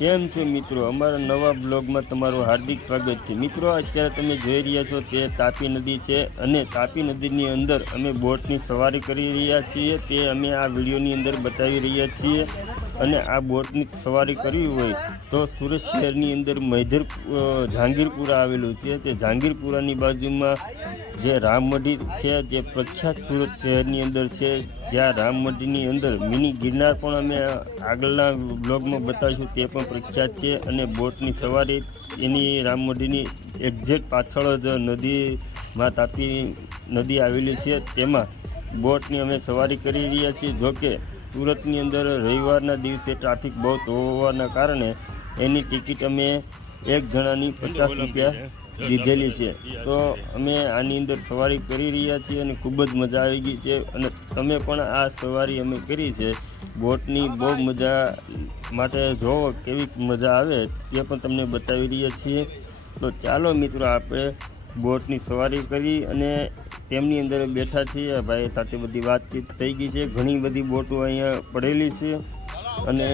કેમ છો મિત્રો, અમારા નવા બ્લોગમાં તમારું હાર્દિક સ્વાગત છે। મિત્રો, અત્યારે તમે જોઈ રહ્યા છો તે તાપી નદી છે અને તાપી નદીની અંદર અમે બોટની સવારી કરી રહ્યા છીએ। તે અમે આ વિડીયોની અંદર બતાવી રહ્યા છીએ। અને આ બોટની સવારી કરવી હોય તો સુરત શહેરની અંદર મૈધર જહાંગીરપુરા આવેલું છે। તે જહાંગીરપુરાની બાજુમાં જે રામમઢી છે જે પ્રખ્યાત સુરત શહેરની અંદર છે, જ્યાં રામમઢીની અંદર મિની ગિરનાર પણ અમે આગળના બ્લોગમાં બતાવીશું, તે પણ પ્રખ્યાત છે। અને બોટની સવારી એની રામમઢીની એક્ઝેક્ટ પાછળ જ નદીમાં તાપી નદી આવેલી છે, તેમાં બોટની અમે સવારી કરી રહ્યા છીએ। જોકે સુરતની અંદર રવિવારના દિવસે ટ્રાફિક બહુ હોવાના કારણે એની ટિકિટ અમે એક જણાની 50 રૂપિયા લીધેલી છે। તો અમે આની અંદર સવારી કરી રહ્યા છીએ અને ખૂબ જ મજા આવી ગઈ છે। અને તમે પણ આ સવારી અમે કરી છે બોટની, બહુ મજા માટે જોવો કેવી મજા આવે તે પણ તમને બતાવી રહ્યા છીએ। તો ચાલો મિત્રો, આપણે બોટની સવારી કરી અને તેમની અંદર બેઠા છીએ। ભાઈ સાથે બધી વાતચીત થઈ ગઈ છે, ઘણી બધી બોટો અહીંયા પડેલી છે। અને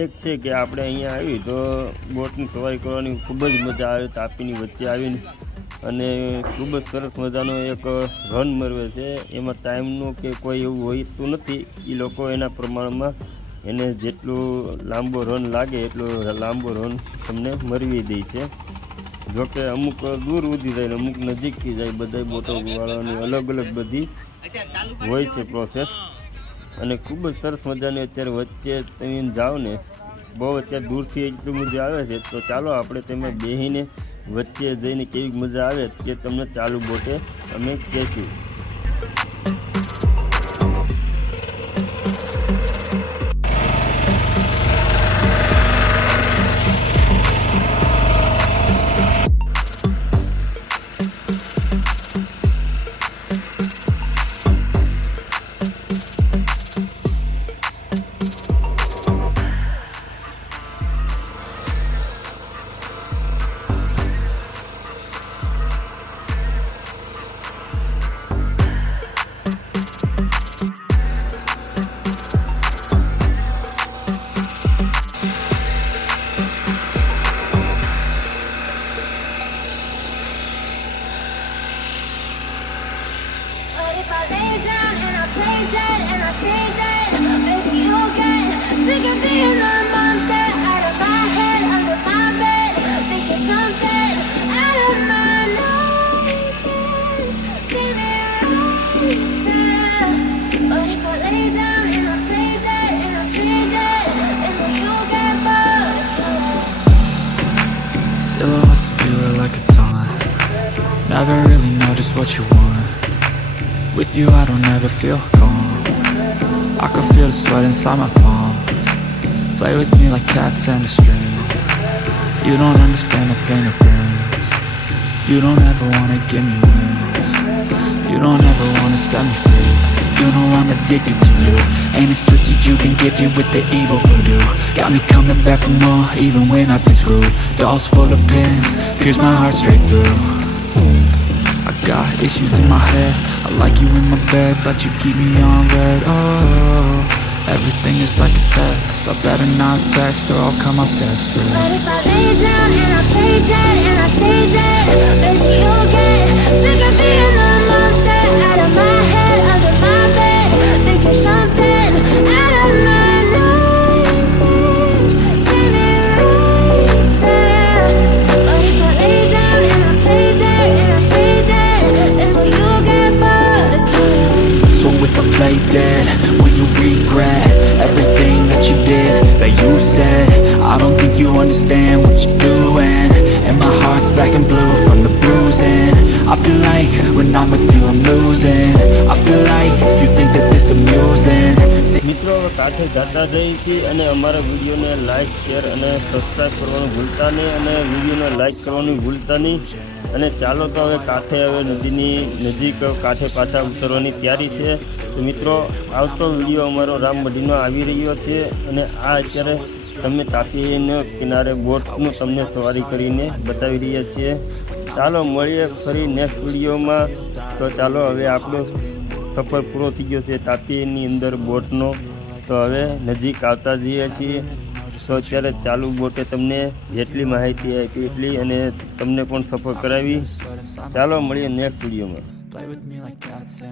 એક છે કે આપણે અહીંયા આવી તો બોટની સવારી કરવાની ખૂબ જ મજા આવે, તાપીની વચ્ચે આવીને। અને ખૂબ જ સરસ મજાનો એક રન મરવે છે, એમાં ટાઈમનું કે કોઈ એવું હોતું નથી, એ લોકો એના પ્રમાણમાં એને જેટલું લાંબો રન લાગે એટલો લાંબો રન તમને મરવી દે છે। જોકે અમુક દૂર ઉધી જાય ને અમુક નજીકથી જાય, બધા બોટો વાળાની અલગ અલગ બધી હોય છે પ્રોસેસ। અને ખૂબ જ સરસ મજાની અત્યારે વચ્ચે તમે જાઓ ને, બહુ અત્યારે દૂરથી એટલું મજા આવે છે। તો ચાલો આપણે તેમાં બેસીને વચ્ચે જઈને કેવી મજા આવે તે તમને ચાલુ બોટે અમે કહેશું। Silhouettes of you are like a taunt. Never really know just what you want. With you I don't ever feel calm. I can feel the sweat inside my palm. Play with me like cats and a string. You don't understand the pain it brings. You don't ever wanna give me wings. You don't ever wanna set me free. You know I'm addicted to you, and it's twisted, you've been gifted with the evil voodoo. Got me coming back for more, even when I've been screwed. Dolls full of pins, pierce my heart straight through. I got issues in my head, I like you in my bed, but you keep me on red. Oh, everything is like a test, I better not text or I'll come off desperate. But if I lay down and I play dead and I stay dead, baby you'll get sick of being the monster out of my head, under my bed, thinking something out of my nightmares. See me right there. But if I lay down and I play dead and I stay dead, then will you get bored again? So if I play dead, will you regret everything that you did, that you said? I don't think you understand what you're doing, and my heart's black and blue from the bruising. I feel like when I'm with you I'm losing. I feel like you think that this amusing. મિત્રો, હવે કાંઠે જતા જઈએ છીએ અને અમારા વિડીયોને like, share અને સબસ્ક્રાઈબ કરવાનું ભૂલતા નહીં, અને વિડીયોને લાઇક કરવાનું ભૂલતા નહીં। અને ચાલો તો હવે કાંઠે, હવે નદીની નજીક કાંઠે પાછા ઉતરવાની તૈયારી છે। તો મિત્રો, આવતો વિડીયો અમારો રામમઢીનો આવી રહ્યો છે અને આ અત્યારે તમે તાપીના કિનારે બોટનું તમને સવારી કરીને બતાવી રહ્યા છીએ। ચાલો મળીએ ફરી નેક્સ્ટ વિડીયોમાં। તો ચાલો, હવે આપણો સફર પૂરો થઈ ગયો છે તાપીની અંદર બોટનો, તો હવે નજીક આવતા જઈએ છીએ। તો તો અત્યારે ચાલુ બોટે તમને જેટલી માહિતી આપી એટલી અને તમને પણ સફર કરાવી. ચાલો મળીએ નેક્સ્ટ વિડીયોમાં. Play with me like cats.